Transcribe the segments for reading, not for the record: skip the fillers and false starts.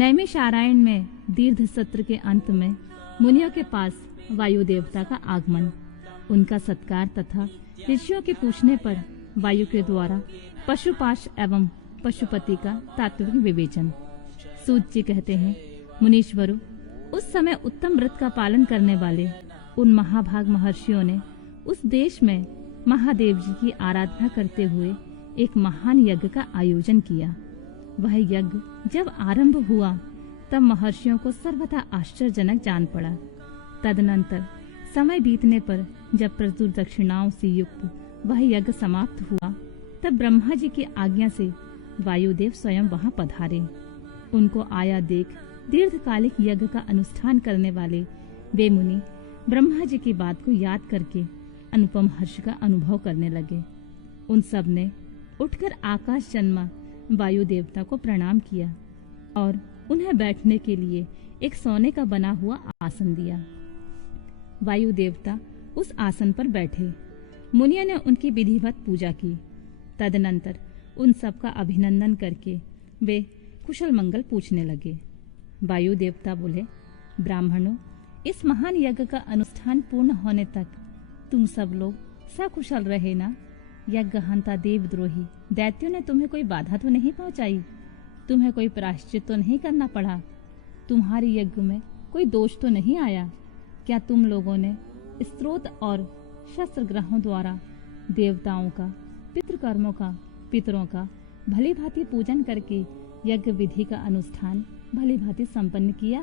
नैमिषारण्य में दीर्घ सत्र के अंत में मुनियों के पास वायु देवता का आगमन, उनका सत्कार तथा ऋषियों के पूछने पर वायु के द्वारा पशुपाश एवं पशुपति का तात्विक विवेचन। सूत जी कहते हैं, मुनीश्वरों, उस समय उत्तम व्रत का पालन करने वाले उन महाभाग महर्षियों ने उस देश में महादेव जी की आराधना करते हुए एक महान यज्ञ का आयोजन किया। वह यज्ञ जब आरंभ हुआ तब महर्षियों को सर्वथा आश्चर्यजनक जान पड़ा। तदनंतर समय बीतने पर जब प्रचुर दक्षिणाओं से युक्त वह यज्ञ समाप्त हुआ तब ब्रह्मा जी की आज्ञा से वायुदेव स्वयं वहां पधारे। उनको आया देख दीर्घकालिक यज्ञ का अनुष्ठान करने वाले वे मुनि ब्रह्मा जी की बात को याद करके अनुपम हर्ष का अनुभव करने लगे। उन सब ने उठकर आकाश जन्मा वायु देवता को प्रणाम किया और उन्हें बैठने के लिए एक सोने का बना हुआ आसन दिया। वायु देवता उस आसन पर बैठे। मुनियों ने उनकी विधिवत पूजा की। तदनंतर उन सब का अभिनंदन करके वे कुशल मंगल पूछने लगे। वायु देवता बोले, ब्राह्मणों, इस महान यज्ञ का अनुष्ठान पूर्ण होने तक तुम सब लोग सकुशल रहे ना? यज्ञहंता देवद्रोही दैत्यों ने तुम्हें कोई बाधा तो नहीं पहुंचाई? तुम्हें कोई प्रायश्चित तो नहीं करना पड़ा? तुम्हारे यज्ञ में कोई दोष तो नहीं आया? क्या तुम लोगों ने स्त्रोत और शस्त्र ग्रहों द्वारा देवताओं का, पितृकर्मों का, पितरों का भली भांति पूजन करके यज्ञ विधि का अनुष्ठान भली भांति संपन्न किया?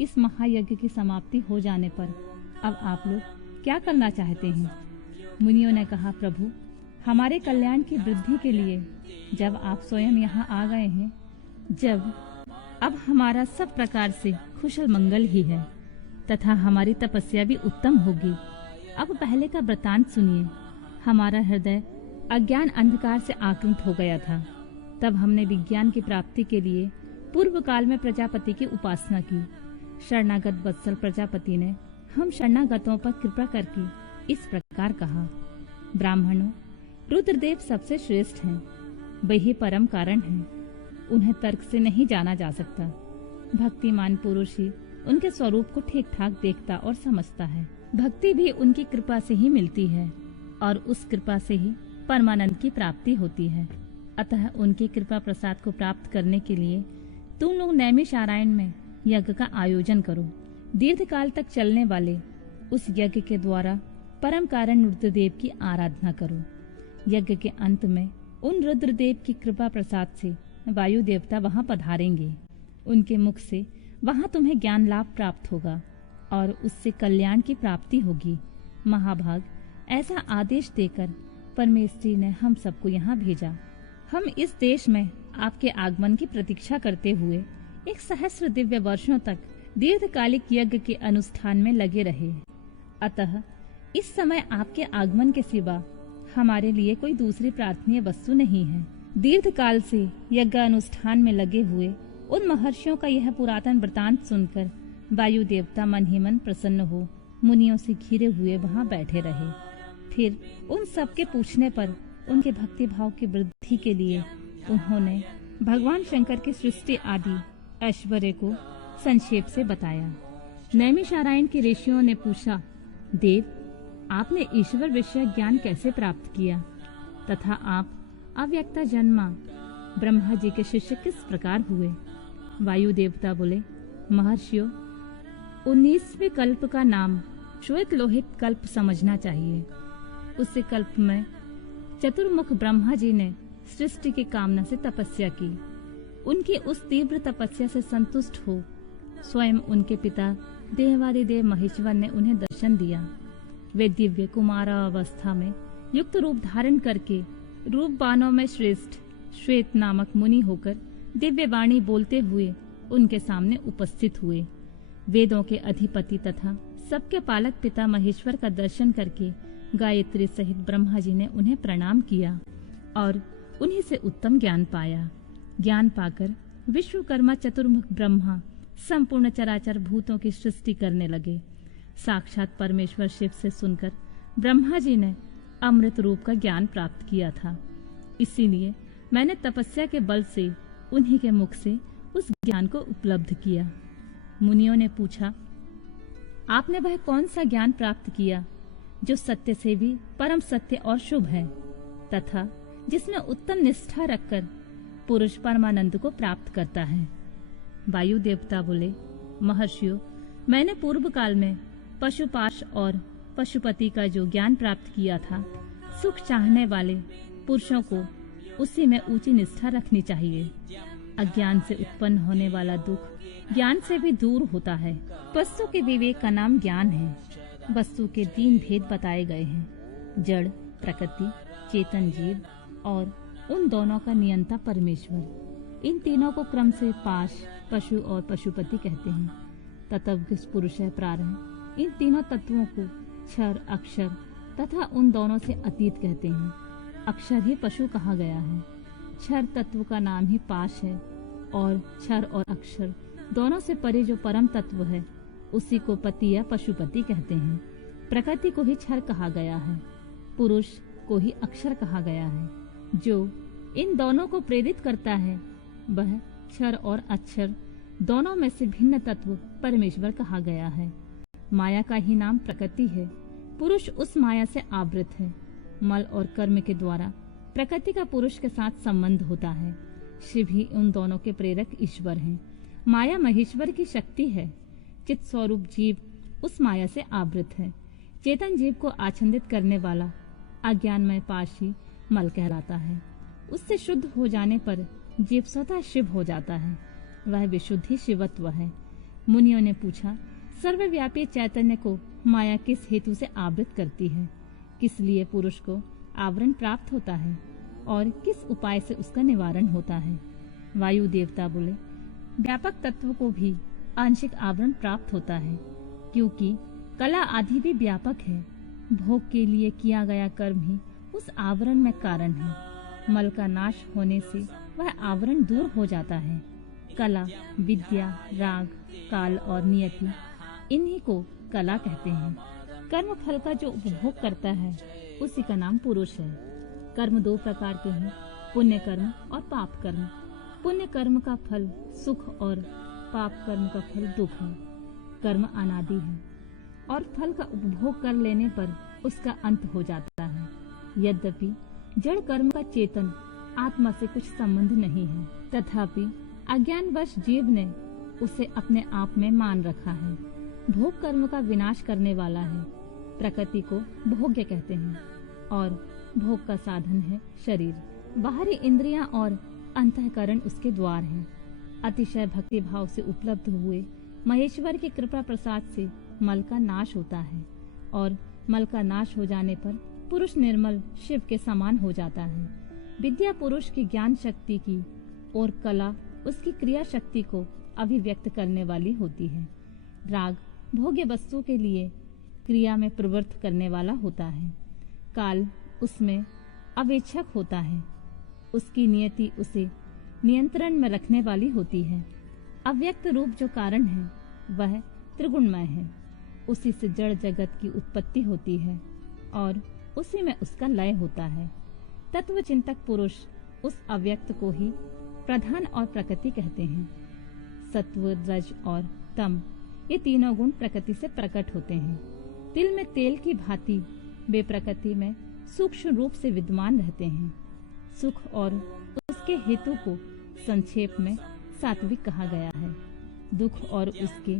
इस महायज्ञ की समाप्ति हो जाने पर अब आप लोग क्या करना चाहते हैं? मुनियों ने कहा, प्रभु, हमारे कल्याण की वृद्धि के लिए जब आप स्वयं यहाँ आ गए हैं, जब अब हमारा सब प्रकार से कुशल मंगल ही है तथा हमारी तपस्या भी उत्तम होगी, अब पहले का वृतांत सुनिए। हमारा हृदय अज्ञान अंधकार से आक्रांत हो गया था। तब हमने विज्ञान की प्राप्ति के लिए पूर्व काल में प्रजापति की उपासना की। शरणागत वत्सल प्रजापति ने हम शरणागतों पर कृपा करके इस प्रकार कहा, ब्राह्मणों, रुद्रदेव सबसे श्रेष्ठ हैं, वही परम कारण हैं। उन्हें तर्क से नहीं जाना जा सकता। भक्तिमान पुरुष ही उनके स्वरूप को ठीक ठाक देखता और समझता है। भक्ति भी उनकी कृपा से ही मिलती है और उस कृपा से ही परमानंद की प्राप्ति होती है। अतः उनकी कृपा प्रसाद को प्राप्त करने के लिए तुम लोग नैमिषारण्य में यज्ञ का आयोजन करो। दीर्घ काल तक चलने वाले उस यज्ञ के द्वारा परम कारण रुद्रदेव की आराधना करो। यज्ञ के अंत में उन रुद्रदेव की कृपा प्रसाद से वायु देवता वहां पधारेंगे। उनके मुख से वहां तुम्हें ज्ञान लाभ प्राप्त होगा और उससे कल्याण की प्राप्ति होगी। महाभाग, ऐसा आदेश देकर परमेश्वरी ने हम सबको यहाँ भेजा। हम इस देश में आपके आगमन की प्रतीक्षा करते हुए 1 सहस्र दिव्य वर्षों तक दीर्घकालिक यज्ञ के अनुष्ठान में लगे रहे। अतः इस समय आपके आगमन के सिवा हमारे लिए कोई दूसरी प्रार्थनीय वस्तु नहीं है। दीर्घ काल से यज्ञ अनुष्ठान में लगे हुए उन महर्षियों का यह पुरातन वृतांत सुनकर वायु देवता मन ही मन प्रसन्न हो मुनियों से घिरे हुए वहां बैठे रहे। फिर उन सब के पूछने पर उनके भक्ति भाव की वृद्धि के लिए उन्होंने भगवान शंकर की सृष्टि आदि ऐश्वर्य को संक्षेप से बताया। नैमिषारण्य के ऋषियों ने पूछा, देव, आपने ईश्वर विषय ज्ञान कैसे प्राप्त किया तथा आप अव्यक्ता जन्मा ब्रह्मा जी के शिष्य किस प्रकार हुए? वायु देवता बोले, महर्षियों, 19वें कल्प का नाम श्वेत लोहित कल्प समझना चाहिए। उस कल्प में चतुर्मुख ब्रह्मा जी ने सृष्टि की कामना से तपस्या की। उनकी उस तीव्र तपस्या से संतुष्ट हो स्वयं उनके पिता देवादिदेव महेश्वर ने उन्हें दर्शन दिया। वे दिव्य कुमारावस्था में युक्त रूप धारण करके रूपवानों में श्रेष्ठ श्वेत नामक मुनि होकर दिव्य वाणी बोलते हुए उनके सामने उपस्थित हुए। वेदों के अधिपति तथा सबके पालक पिता महेश्वर का दर्शन करके गायत्री सहित ब्रह्मा जी ने उन्हें प्रणाम किया और उन्हीं से उत्तम ज्ञान पाया। ज्ञान पाकर विश्वकर्मा चतुर्मुख ब्रह्मा संपूर्ण चराचर भूतों की सृष्टि करने लगे। साक्षात परमेश्वर शिव से सुनकर ब्रह्मा जी ने अमृत रूप का ज्ञान प्राप्त किया था। इसीलिए मैंने तपस्या के बल से उन्हीं के मुख से उस ज्ञान को उपलब्ध किया। मुनियों ने पूछा, आपने वह कौन सा ज्ञान प्राप्त किया जो सत्य से भी परम सत्य और शुभ है, तथा जिसमें उत्तम निष्ठा रखकर पुरुष परमानंद को प्राप्त करता है? वायु देवता बोले, महर्षियों, मैंने पूर्व काल में पशुपाश और पशुपति का जो ज्ञान प्राप्त किया था, सुख चाहने वाले पुरुषों को उसी में ऊंची निष्ठा रखनी चाहिए। अज्ञान से उत्पन्न होने वाला दुख ज्ञान से भी दूर होता है। वस्तु के विवेक का नाम ज्ञान है। वस्तु के 3 भेद बताए गए हैं, जड़, प्रकृति, चेतन जीव और उन दोनों का नियंता परमेश्वर। इन तीनों को क्रम से पाश, पशु और पशुपति कहते हैं। तत्वज्ञ पुरुष है प्रारंभ। इन तीनों तत्वों को क्षर, अक्षर तथा उन दोनों से अतीत कहते हैं। अक्षर ही पशु कहा गया है। क्षर तत्व का नाम ही पाश है और क्षर और अक्षर दोनों से परे जो परम तत्व है उसी को पति या पशुपति कहते हैं। प्रकृति को ही क्षर कहा गया है, पुरुष को ही अक्षर कहा गया है। जो इन दोनों को प्रेरित करता है वह क्षर और अक्षर दोनों में से भिन्न तत्व परमेश्वर कहा गया है। माया का ही नाम प्रकृति है। पुरुष उस माया से आवृत है। मल और कर्म के द्वारा प्रकृति का पुरुष के साथ संबंध होता है। शिव ही उन दोनों के प्रेरक ईश्वर हैं। माया महेश्वर की शक्ति है। चित स्वरूप जीव उस माया से आवृत है। चेतन जीव को आच्छादित करने वाला अज्ञानमय पाश ही मल कहलाता है। उससे शुद्ध हो जाने पर जीव स्वतः शिव हो जाता है। वह विशुद्धि शिवत्व है। मुनियों ने पूछा, सर्वव्यापी चैतन्य को माया किस हेतु से आवृत करती है? किस लिए पुरुष को आवरण प्राप्त होता है और किस उपाय से उसका निवारण होता है? वायु देवता बोले, व्यापक तत्व को भी आंशिक आवरण प्राप्त होता है, क्योंकि कला आदि भी व्यापक है। भोग के लिए किया गया कर्म ही उस आवरण में कारण है। मल का नाश होने से वह आवरण दूर हो जाता है। कला, विद्या, राग, काल और नियति, इन्हीं को कला कहते हैं। कर्म फल का जो उपभोग करता है उसी का नाम पुरुष है। कर्म 2 प्रकार के हैं, पुण्य कर्म और पाप कर्म। पुण्य कर्म का फल सुख और पाप कर्म का फल दुख है। कर्म अनादि है और फल का उपभोग कर लेने पर उसका अंत हो जाता है। यद्यपि जड़ कर्म का चेतन आत्मा से कुछ संबंध नहीं है, तथापि अज्ञानवश जीव ने उसे अपने आप में मान रखा है। भोग कर्म का विनाश करने वाला है। प्रकृति को भोग्य कहते हैं और भोग का साधन है शरीर। बाहरी इंद्रियां और अंतःकरण उसके द्वार हैं। अतिशय भक्ति भाव से उपलब्ध हुए महेश्वर की कृपा प्रसाद से मल का नाश होता है और मल का नाश हो जाने पर पुरुष निर्मल शिव के समान हो जाता है। विद्या पुरुष की ज्ञान शक्ति की और कला उसकी क्रिया शक्ति को अभिव्यक्त करने वाली होती है। राग भोग्य वस्तु के लिए क्रिया में प्रवृत्त करने वाला होता है। काल उसमें अवेक्षक होता है। उसकी नियति उसे नियंत्रण में रखने वाली होती है। अव्यक्त रूप जो कारण है वह त्रिगुणमय है। उसी से जड़ जगत की उत्पत्ति होती है और उसी में उसका लय होता है। तत्व चिंतक पुरुष उस अव्यक्त को ही प्रधान और प्रकृति कहते हैं। सत्व, रज और तम ये तीनों गुण प्रकृति से प्रकट होते हैं। तिल में तेल की भांति वे प्रकृति में सूक्ष्म रूप से विद्यमान रहते हैं। सुख और उसके हेतु को संक्षेप में सात्विक कहा गया है। दुख और उसके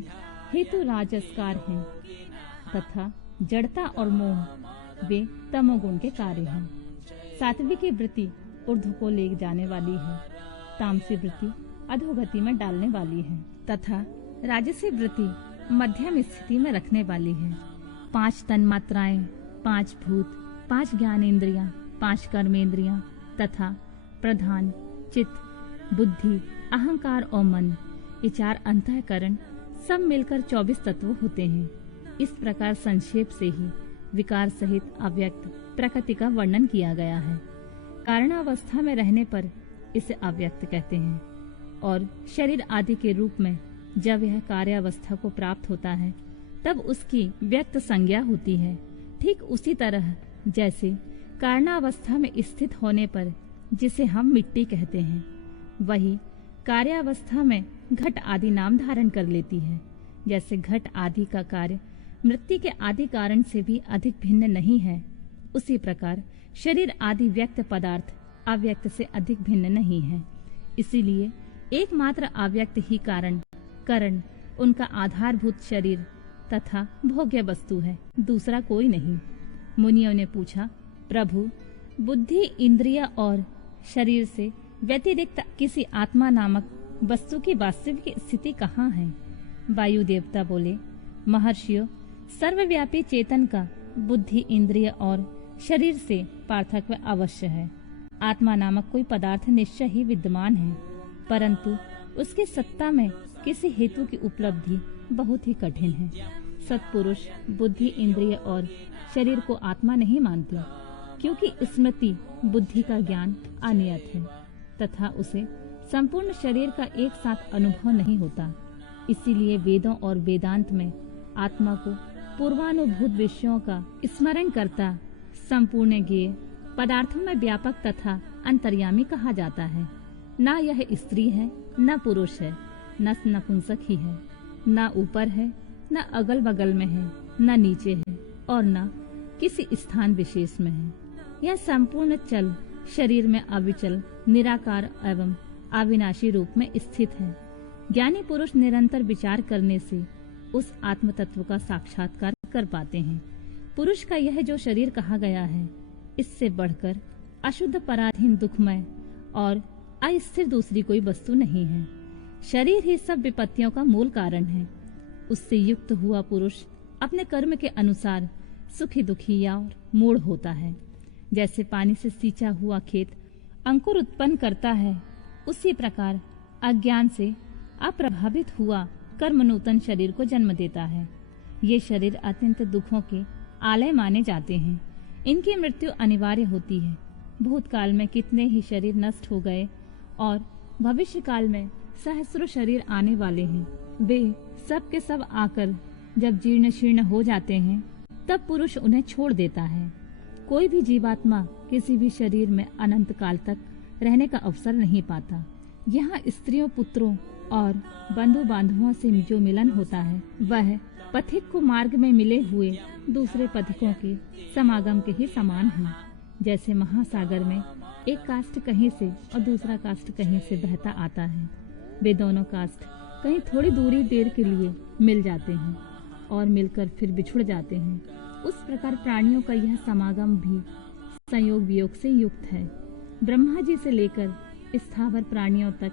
हेतु राजसकार हैं तथा जड़ता और मोह वे तमोगुण के कार्य हैं। सात्विक की वृत्ति ऊर्ध्व को ले जाने वाली है, तामसी वृत्ति अधोगति में डालने वाली है तथा राजसी वृत्ति मध्यम स्थिति में रखने वाली है। 5 तन्मात्राएं, 5 भूत, 5 ज्ञानेंद्रियां, 5 कर्मेंद्रियां तथा प्रधान, चित्त, बुद्धि, अहंकार और मन ये 4 अंतःकरण सब मिलकर 24 तत्व होते हैं। इस प्रकार संक्षेप से ही विकार सहित अव्यक्त प्रकृति का वर्णन किया गया है। कारणावस्था में रहने पर इसे अव्यक्त कहते हैं और शरीर आदि के रूप में जब यह कार्यावस्था को प्राप्त होता है तब उसकी व्यक्त संज्ञा होती है। ठीक उसी तरह जैसे कारणावस्था में स्थित होने पर जिसे हम मिट्टी कहते हैं, वही कार्यावस्था में घट आदि नाम धारण कर लेती है। जैसे घट आदि का कार्य मृत्यु के आदि कारण से भी अधिक भिन्न नहीं है, उसी प्रकार शरीर आदि व्यक्त पदार्थ अव्यक्त से अधिक भिन्न नहीं है। इसीलिए एकमात्र अव्यक्त ही कारण उनका आधारभूत शरीर तथा भोग्य वस्तु है, दूसरा कोई नहीं। मुनियों ने पूछा, प्रभु, बुद्धि, इंद्रिय और शरीर से व्यतिरिक्त किसी आत्मा नामक वस्तु की वास्तविक स्थिति कहाँ है? वायु देवता बोले, महर्षियों, सर्वव्यापी चेतन का बुद्धि, इंद्रिय और शरीर से पार्थक्य अवश्य है। आत्मा नामक कोई पदार्थ निश्चय ही विद्यमान है, परंतु उसकी सत्ता में किसी हेतु की उपलब्धि बहुत ही कठिन है। सत्पुरुष बुद्धि, इंद्रिय और शरीर को आत्मा नहीं मानते, क्योंकि स्मृति बुद्धि का ज्ञान अनियत है तथा उसे संपूर्ण शरीर का एक साथ अनुभव नहीं होता। इसीलिए वेदों और वेदांत में आत्मा को पूर्वानुभूत विषयों का स्मरण करता संपूर्ण ज्ञेय पदार्थों में व्यापक तथा अंतर्यामी कहा जाता है। न यह स्त्री है, न पुरुष है, न नपुंसक ही है, न ऊपर है, न अगल बगल में है, न नीचे है और न किसी स्थान विशेष में है। यह संपूर्ण चल शरीर में अविचल, निराकार एवं अविनाशी रूप में स्थित है। ज्ञानी पुरुष निरंतर विचार करने से उस आत्म तत्व का साक्षात्कार कर पाते हैं। पुरुष का यह जो शरीर कहा गया है, इससे बढ़कर अशुद्ध, पराधीन, दुखमय और अस्थिर दूसरी कोई वस्तु नहीं है। शरीर ही सब विपत्तियों का मूल कारण है। उससे युक्त हुआ पुरुष अपने कर्म के अनुसार सुखी, दुखी या और मूढ़ होता है। जैसे पानी से सींचा हुआ खेत अंकुर उत्पन्न करता है, उसी प्रकार अज्ञान से अप्रभावित हुआ कर्म नूतन शरीर को जन्म देता है। ये शरीर अत्यंत दुखों के आलय माने जाते हैं। इनकी मृत्यु अनिवार्य होती है। भूतकाल में कितने ही शरीर नष्ट हो गए और भविष्य काल में सहस्रों शरीर आने वाले हैं। वे सब के सब आकर जब जीर्ण शीर्ण हो जाते हैं, तब पुरुष उन्हें छोड़ देता है। कोई भी जीवात्मा किसी भी शरीर में अनंत काल तक रहने का अवसर नहीं पाता। यहाँ स्त्रियों, पुत्रों और बंधु बांधवों से जो मिलन होता है, वह पथिक को मार्ग में मिले हुए दूसरे पथिकों के समागम के ही समान है। जैसे महासागर में एक काष्ठ कहीं से और दूसरा काष्ठ कहीं से बहता आता है, वे दोनों काष्ठ कहीं थोड़ी दूरी देर के लिए मिल जाते हैं और मिलकर फिर बिछुड़ जाते हैं। उस प्रकार प्राणियों का यह समागम भी संयोग वियोग से युक्त है। ब्रह्मा जी से लेकर स्थावर प्राणियों तक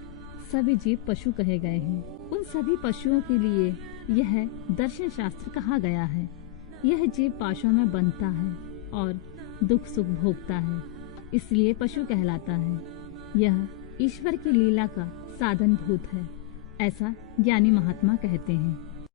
सभी जीव पशु कहे गए हैं। उन सभी पशुओं के लिए यह दर्शन शास्त्र कहा गया है। यह जीव पाशों में बंधता है और दुख सुख भोगता है, इसलिए पशु कहलाता है। यह ईश्वर की लीला का साधन भूत है, ऐसा ज्ञानी महात्मा कहते हैं।